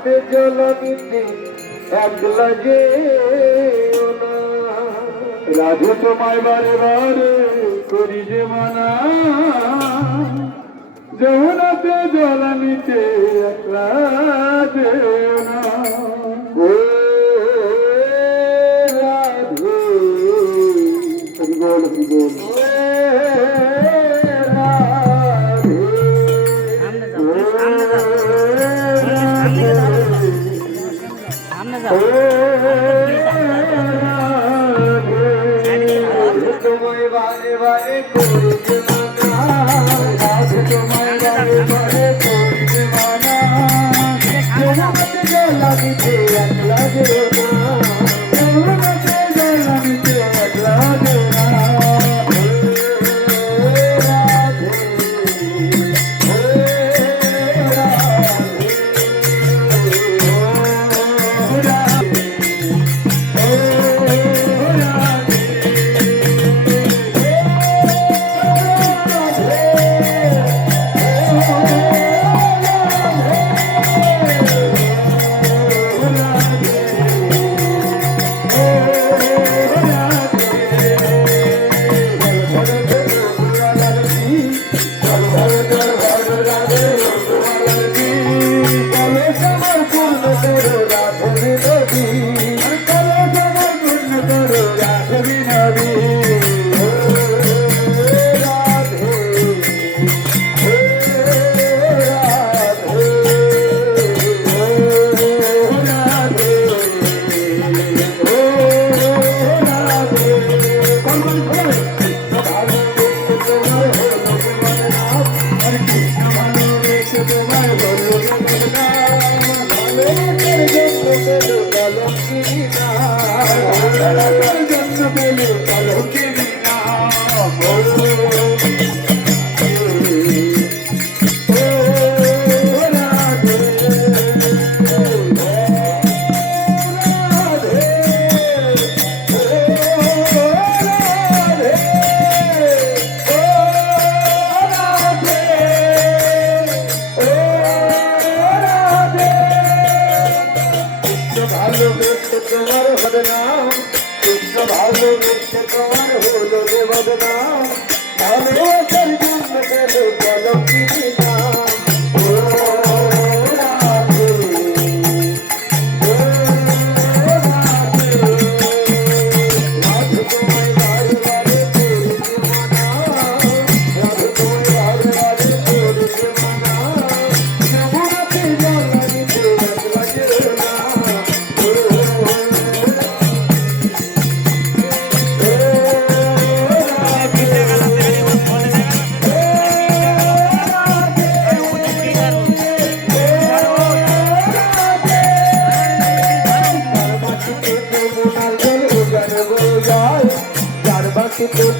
যমুনাতে জল নিতে একলা যে রাধে তোমায় বারে বারে করি যে মানা যমুনাতে জল নিতে একলা যে না ও রাধে বল বল তোমায় বারে বারে করি যে মানা তোমায় বারে বারে করি যে মানা যমুনাতে জল নিতে একলা যে না যমুনাতে জল নিতে একলা যে না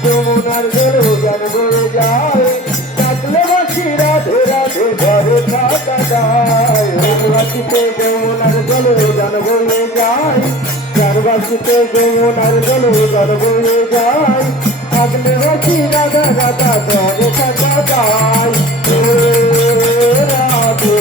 যমুনার জল উজান বয়ে যায় ডাকলে বাসি রাধে রাধে ঘরে থাকা যায় বাসিতে যমুনার জল উজান বয়ে যায় চারবাসিতে যমুনার জল উজান বয়ে যায় ডাকলে বাসি রাধা রাধা ঘরে থাকা যায় রাধে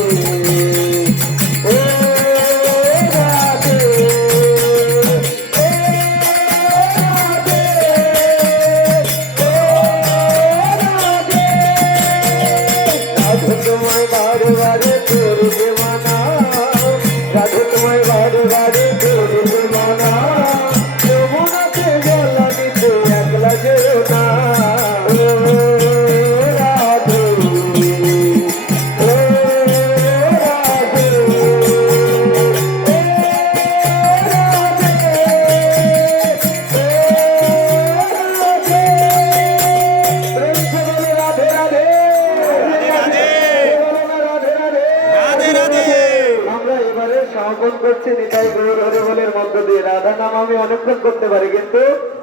রাধা নাম আমি অনেকক্ষণ করতে পারি, কিন্তু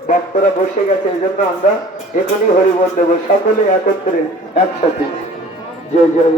ভক্তরা বসে গেছে, এই জন্য আমরা এখনই হরিবল দেবো সকলে একত্রে একসাথে। জয় জয়।